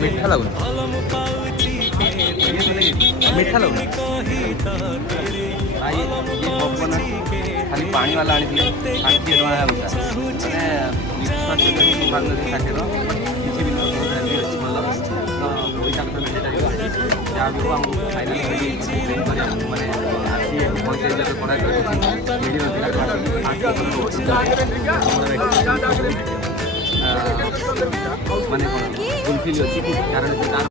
मीठा लगुन मीठा लगुन ये पपकर्न खाली पानी वाला आनी 60 टका मैंने षाठिए किसी भी अच्छी भल तो पैसा कथ मिल जहाँ भी हो आमको फाइनाल मैंने माने फुलफिल अच्छी कारण